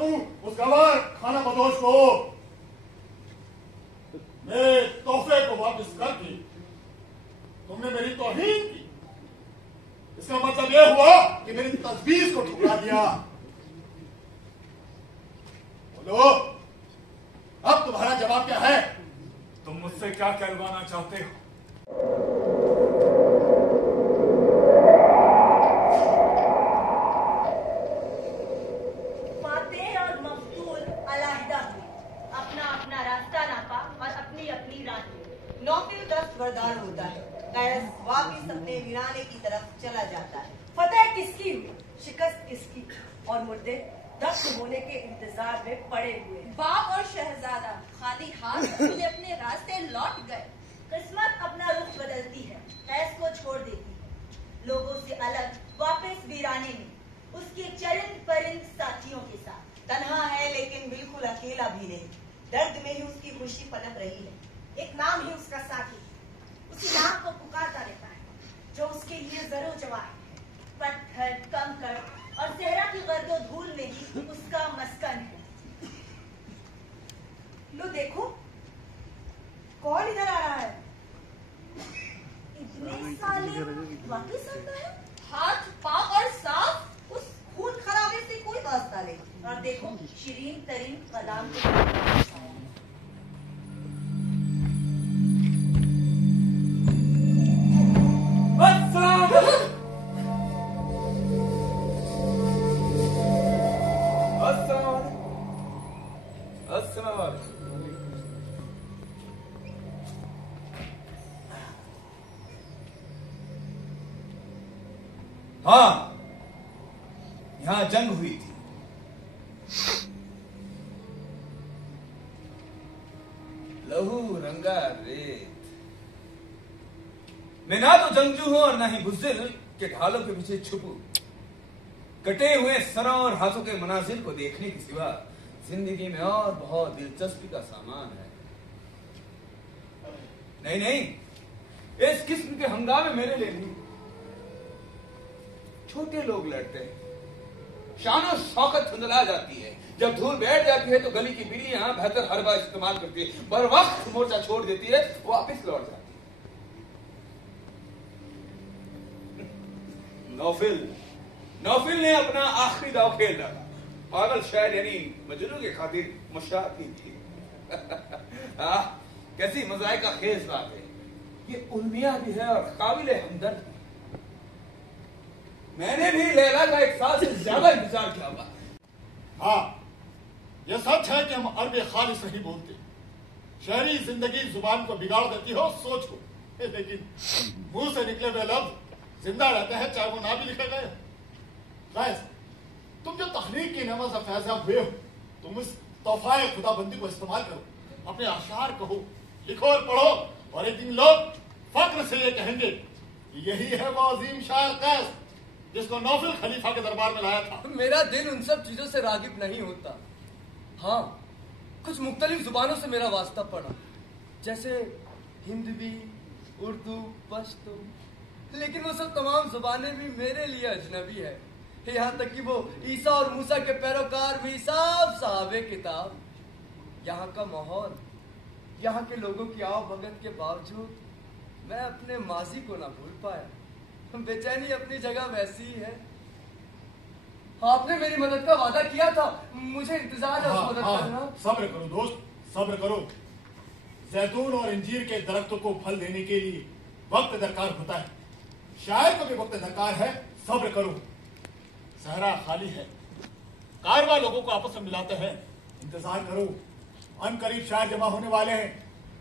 बापू उस गवार खाना बदोश को मेरे तोहफे को वापस करके तुमने मेरी तौहीन की। इसका मतलब यह हुआ कि मेरी तजवीज को ठुकरा दिया। बोलो अब तुम्हारा जवाब क्या है? तुम मुझसे क्या कहलवाना चाहते हो? फातेह और मफतूल अलहदा हुए, अपना अपना रास्ता नापा और अपनी अपनी राह ली। नौफिल दस्तबरदार होता है, कैस वापिस अपने वीराने की तरफ चला जाता है। फतेह किसकी हुई, शिकस्त किसकी, और मुर्दे दफ्न होने के इंतजार में पड़े हुए। बाप और शहजादा खाली हाथ खुले अपने रास्ते लौट गए। किस्मत अपना रुख बदलती है, कैस को छोड़ देती है, लोगों से अलग वापस वीराने में उसके चरिंद परिंद साथियों के साथ। तन्हा है लेकिन बिल्कुल अकेला भी नहीं, दर्द में ही उसकी खुशी पनप रही है। एक नाम ही उसका साथी, उसी नाम को पुकारता रहता है जो उसके लिए जरो जवाब है। पत्थर, कंकड़ और सहरा की गर्दो धूल में ही उसका मस्कन है। लो देखो कौन इधर आ रहा है। इतने साले वापिस आता है, हाथ पाँव और साफ। उस खून खराबे से कोई वास्ता नहीं। और देखो शिरीन तरीन कलाम को हाँ, यहां जंग हुई थी। लहू रंगा रेत। मैं ना तो जंगजू हूं और ना ही बुज़दिल के ढालों के पीछे छुपू। कटे हुए सरों और हाथों के मनाजिर को देखने के सिवा जिंदगी में और बहुत दिलचस्पी का सामान है। नहीं नहीं, इस किस्म के हंगामे मेरे लिए नहीं। छोटे लोग लड़ते हैं, शानो शौकत धुंधला जाती है। जब धूल बैठ जाती है तो गली की बिल्लियां बेहतर हरबा इस्तेमाल करती है, बर वक्त मोर्चा छोड़ देती है, वापस लौट जाती है। नौफिल ने अपना आखिरी दाव खेल डाला। पागल शायर यानी मजनू के खातिर मुशात ही थी। कैसी मजाइका खेज बात है। ये उर्मिया भी है और काबिल हमदर्द। मैंने भी लैला का 1 साल से ज्यादा इंतजार किया हुआ। हाँ, यह सच है कि हम अरबी खालिस नहीं बोलते। शहरी जिंदगी जुबान को बिगाड़ देती हो सोच को, लेकिन मुंह से निकले हुए लफ्ज जिंदा रहते हैं चाहे वो ना भी लिखे गए। तुम जो तखलीक की नमज फैजा हुए हो, तुम इस तोहफाए खुदाबंदी को इस्तेमाल करो, अपने अशार कहो, लिखो और पढ़ो, और एक दिन लोग फक्र से ये कहेंगे कि यही है वो अजीम शायर कैस जिसको नौफिल खलीफा के दरबार में लाया था। मेरा दिल उन सब चीजों से रागिब नहीं होता। हाँ, कुछ मुख्तलिफ जुबानों से मेरा वास्ता पड़ा, जैसे हिंदवी, उर्दू, पश्तो, लेकिन वो सब तमाम जुबानें भी मेरे लिए अजनबी है। यहाँ तक कि वो ईसा और मूसा के पैरोकार भी सब साहबे किताब। यहाँ का माहौल, यहाँ के लोगों की आवभगत के बावजूद मैं अपने माजी को ना भूल पाया। बेचैनी अपनी जगह वैसी ही है। आपने मेरी मदद का वादा किया था, मुझे इंतजार है उस मदद करना। सब्र करो दोस्त, सब्र करो। जैतून और अंजीर के दरख्तों को फल देने के लिए वक्त दरकार होता है, शायर को भी वक्त दरकार है। सब्र करो। सहरा खाली है, कारवा लोगों को आपस में मिलाते हैं। इंतजार करो, अनकरीब शायर जमा होने वाले हैं,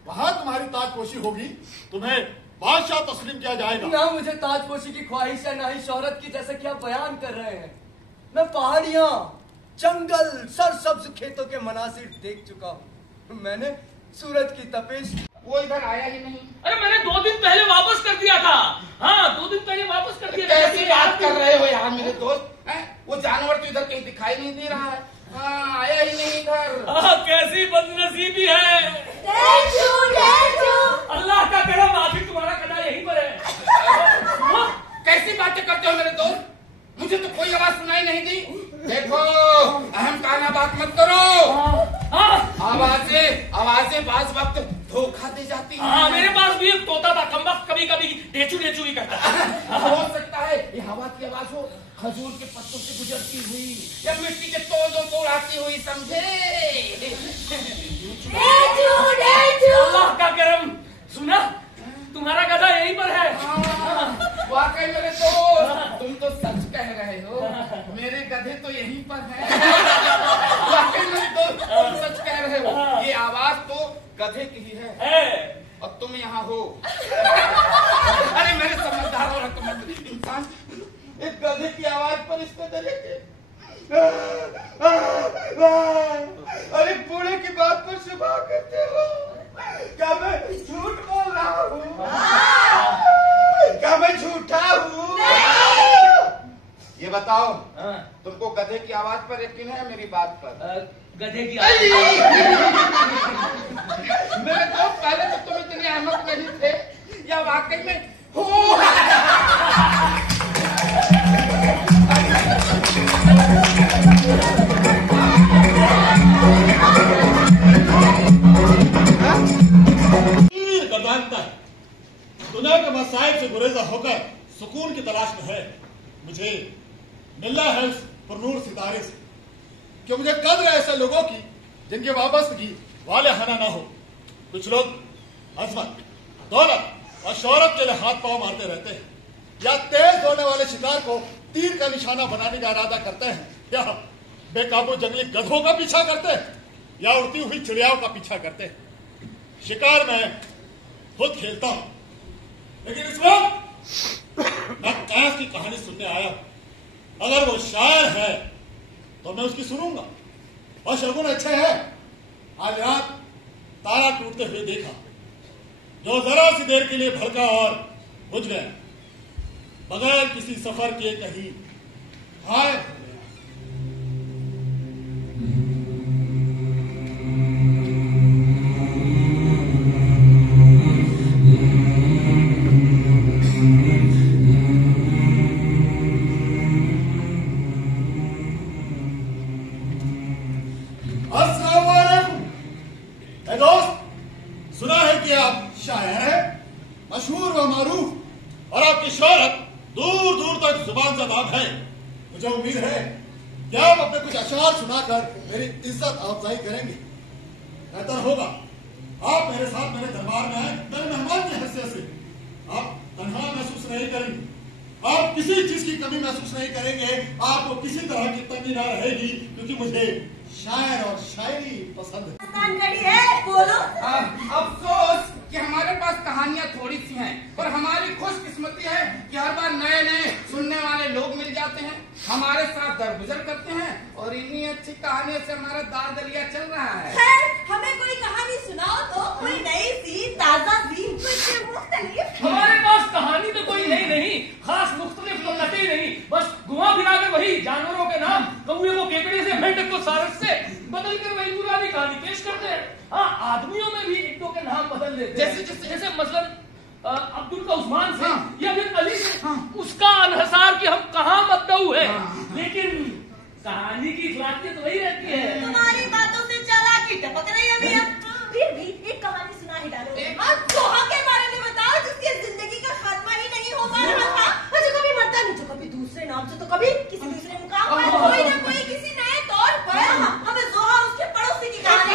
वहां तुम्हारी ताजपोशी होगी, तुम्हें बादशाह तस्लीम किया जाएगा। ना मुझे ताजपोशी की ख्वाहिश है, ना ही शोहरत की, जैसे कि आप बयान कर रहे हैं। मैं पहाड़ियां, जंगल, सरसब्ज खेतों के मनासिर देख चुका हूँ। मैंने सूरज की तपिश। वो इधर आया ही नहीं। अरे मैंने 2 दिन पहले वापस कर दिया था। हाँ, 2 दिन पहले वापस कर दिया था। कैसी बात कर रहे हो यार मेरे दोस्त? वो जानवर तो इधर कहीं दिखाई नहीं दे रहा है। हाँ, आया ही नहीं इधर। कैसी बदनसीबी है। अल्लाह का करम, आखिर तुम्हारा कदा यहीं पर है। कैसी बातें करते हो मेरे दोस्त? मुझे तो कोई आवाज सुनाई नहीं दी। देखो, अहम काना बात मत करो। आवाजें बाज वक्त धोखा दे जाती हैं। हाँ, मेरे पास भी एक तोता था, कम वक्त कभी कभी डेचू डेचू भी करता है। हो सकता है ये हवा की आवाज हो, खजूर के पत्तों से गुजरती हुई या मिट्टी के तोड़ों को उड़ाती हुई, समझे? अल्लाह का करम, सुना तुम्हारा गधा यहीं पर है। वाकई मेरे दोस्त, तुम तो सच कह रहे हो, मेरे गधे तो यहीं पर है। वाकई मेरे दोस्त, तुम सच कह रहे हो, ये आवाज तो गधे की ही है और तुम यहाँ हो। अरे मेरे समझदार और अक्लमंद इंसान, एक गधे की आवाज पर इसको डरेंगे? अरे बूढ़े की बात पर शुभा करते हो। क्या मैं झूठ बोल रहा हूँ? क्या मैं झूठा हूँ? ये बताओ, तुमको गधे की आवाज पर यकीन है मेरी बात पर? गधे की मेरे दोस्त, पहले तो तुम इतने अहमक नहीं थे या वाकई में हो? दुनिया के मसाइब से गुरेजा होकर सुकून की तलाश में है। मुझे मिलना है उस पुरनूर सितारे से कि मुझे कद्र ऐसे लोगों की जिनके वाबस्तगी वाले हाना ना हो। कुछ लोग अजमत, दौलत और शोहरत के लिए हाथ पांव मारते रहते हैं, या तेज दौड़ने वाले शिकार को तीर का निशाना बनाने का इरादा करते हैं, या बेकाबू जंगली गधों का पीछा करते हैं, या उड़ती हुई चिड़ियाओं का पीछा करते हैं। शिकार में खुद खेलता हूं, लेकिन इस वक्त मैं कैफ की कहानी सुनने आया। अगर वो शायर है तो मैं उसकी सुनूंगा, और शगुन अच्छे हैं। आज रात तारा टूटते हुए देखा, जो जरा सी देर के लिए भड़का और बुझ गया, बगैर किसी सफर के कहीं गायब हो गया। मशहूर व मारूफ और आपकी शोहरत दूर दूर तक जुबान ज़बान है। मुझे उम्मीद है कि आप अपने कुछ अशार सुनाकर मेरी इज्जत अफजाई करेंगे। बेहतर होगा आप मेरे साथ मेरे दरबार में आए, मेरे मेहमान की हैसियत से। आप तन्हा महसूस नहीं करेंगे, आप किसी चीज की कमी महसूस नहीं करेंगे, आपको किसी तरह की तंगी ना रहेगी, क्योंकि मुझे शायर और शायरी पसंद है। बोलो। अफसोस कि हमारे पास कहानियां थोड़ी सी हैं, और हमारी खुशकिस्मती है कि हर बार नए नए सुनने वाले लोग मिल जाते हैं, हमारे साथ दरगुजर करते हैं, और इन्हीं अच्छी कहानियों से हमारा दाल दलिया चल रहा है। खैर, हमें कोई कहानी सुनाओ तो, कोई नई सी, ताजा सी, कुछ मुख्तलिफ। हमारे पास कहानी तो कोई नई नहीं, खास मुख्तलिफ तो कतई नहीं, बस घुमा फिरा कर वही जानवरों के नाम, कौवे को केकड़े से, मेंढक को सारस से बदल कर वही पुरानी कहानी पेश करते हैं। हाँ, आदमियों में भी एक दो के नाम बदल देते हैं, जैसे मसलन अब्दुल का उस्मान से, या फिर अली से। उसका अनहसार कि हम कहाँ मद्दऊ है, लेकिन कहानी की इखलाकियत तो वही रहती है। तुम्हारी बातों से चालाकी टपक रही है मियां। फिर भी एक कहानी सुना ही डालो। आप जोहा के बारे में बताओ, जिसकी जिंदगी का खात्मा ही नहीं हो पा रहा था, और जो कभी मरता नहीं, जो कभी दूसरे नाम से, तो कभी किसी दूसरे मुकाम पर, कोई ना कोई किसी नए तौर पर। हमें जोहा उसके पड़ोसी की कहानी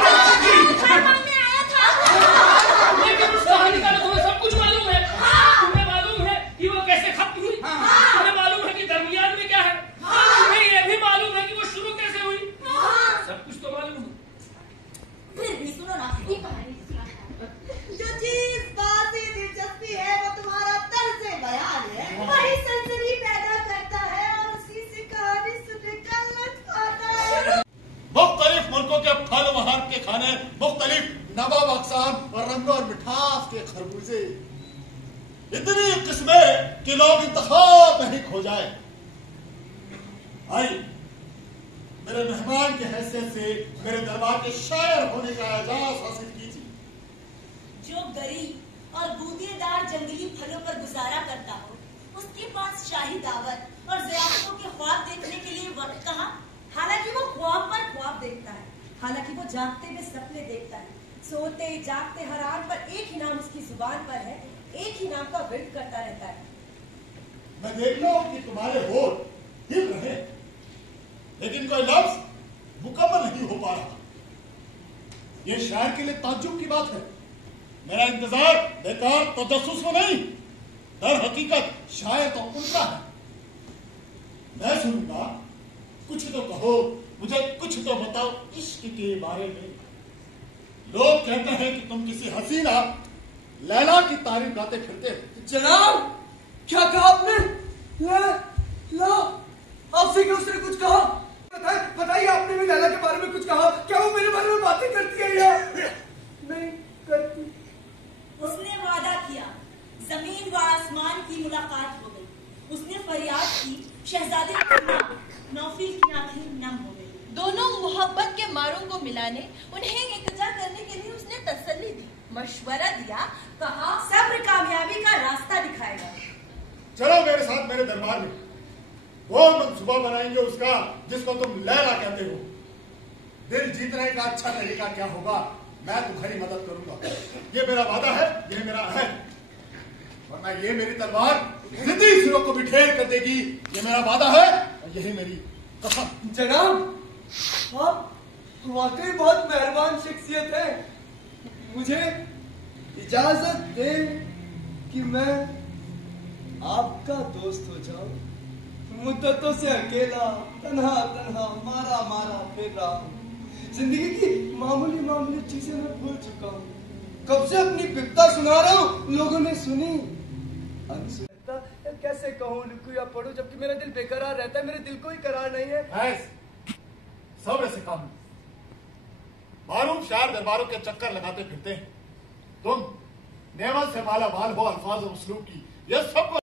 मांगने आया था। लेकिन उस कहानी का तुम्हें सब कुछ मालूम है। तुम्हें मालूम है कि वो कैसे खत्म हुई, तुम्हें मालूम है कि दरमियान में क्या है, तुम्हें यह भी मालूम है कि वो शुरू कैसे हुई, सब कुछ तो मालूम है। फिर भी सुनो ना ये कहानी। जो चीज बात ही दिलचस्पी है, वो तुम्हारा तर्ज बयान है, वही सनसनी पैदा करता है, और उसी से कहानी सुनने का लुत्फ आता है। मुख्तलिफ मुल्कों के फल वहां के खाने, मुख्तलिफ नवाब अक़साम और रंग और मिठास के खरबूजे, इतनी किस्में कि लोग इंतखाब में ही खो जाए। आई मेरे मेहमान की हैसियत से मेरे दरबार के शायर होने का एजाज हासिल कीजिए। जो गरीब और बूंदेदार जंगली फलों पर गुजारा करता हो, उसके पास शाही दावत और ज़ियाफ़तों के ख्वाब देखने के लिए वक्त कहाँ। हालांकि वो जागते हुए सपने देखता है, सोते जागते हर आन पर एक ही नाम उसकी जुबान पर है, एक ही नाम का विर्द करता रहता है। मैं देख लो कि तुम्हारे होठ हिल रहे, लेकिन कोई लफ्ज मुकम्मल नहीं हो पा रहा। ये शायर के लिए ताज्जुब की बात है। मेरा इंतजार बेकार तजस्सुस में नहीं, दर हकीकत शायर तो उनका है। मैं सुनूंगा, कुछ तो कहो, मुझे कुछ तो बताओ इश्क के बारे में। लोग कहते हैं कि तुम किसी हसीना लैला की तारीफ गाते फिरते हो। जनाब, क्या कहा आपने? ला आपसे क्या उसने कुछ कहा? बताइए, आपने भी लैला के बारे में कुछ कहा? क्या वो मेरे बारे में बातें करती है या नहीं करती? उसने वादा किया, जमीन व आसमान की मुलाकात हो गई। उसने फरियाद की, शहजादे नौफिल की आंखें नम हो गई। दोनों मोहब्बत के मारों को मिलाने, उन्हें इल्तिजा करने के लिए उसने तसल्ली दी, मशवरा दिया, कहा सब्र कामयाबी का रास्ता दिखाएगा। चलो मेरे साथ मेरे दरबार में, वो मंसूबा बनाएंगे उसका जिसको तुम लैला कहते हो। दिल जीतने का अच्छा तरीका क्या होगा, मैं तुम्हारी मदद करूंगा। ये मेरा वादा है, ये मेरा अहद, वरना ये मेरी तलवार जिंदगी सिरों को भी ढेर कर देगी। ये मेरा वादा है और यही मेरी कसम। जनाब, आप वाकई बहुत मेहरबान शख्सियत है। मुझे इजाजत दे कि मैं आपका दोस्त हो जाऊं। मुद्दतों से अकेला तन्हा तन्हा मारा मारा फिर रहा हूँ। जिंदगी की मामूली मामूली चीजें मैं भूल चुका हूँ। कब से अपनी बिपता सुना रहा हूँ, लोगों ने सुनी अनसुनता। कैसे कहूँ लिखूं या पढ़ूं, जबकि मेरा दिल बेकरार रहता है। मेरे दिल को ही करार नहीं है। सब्र से काम, मारूफ शायर दरबारों के चक्कर लगाते फिरते हैं। तुम नेमत से माला माल हो अल्फाज और उसलूब की, यह सब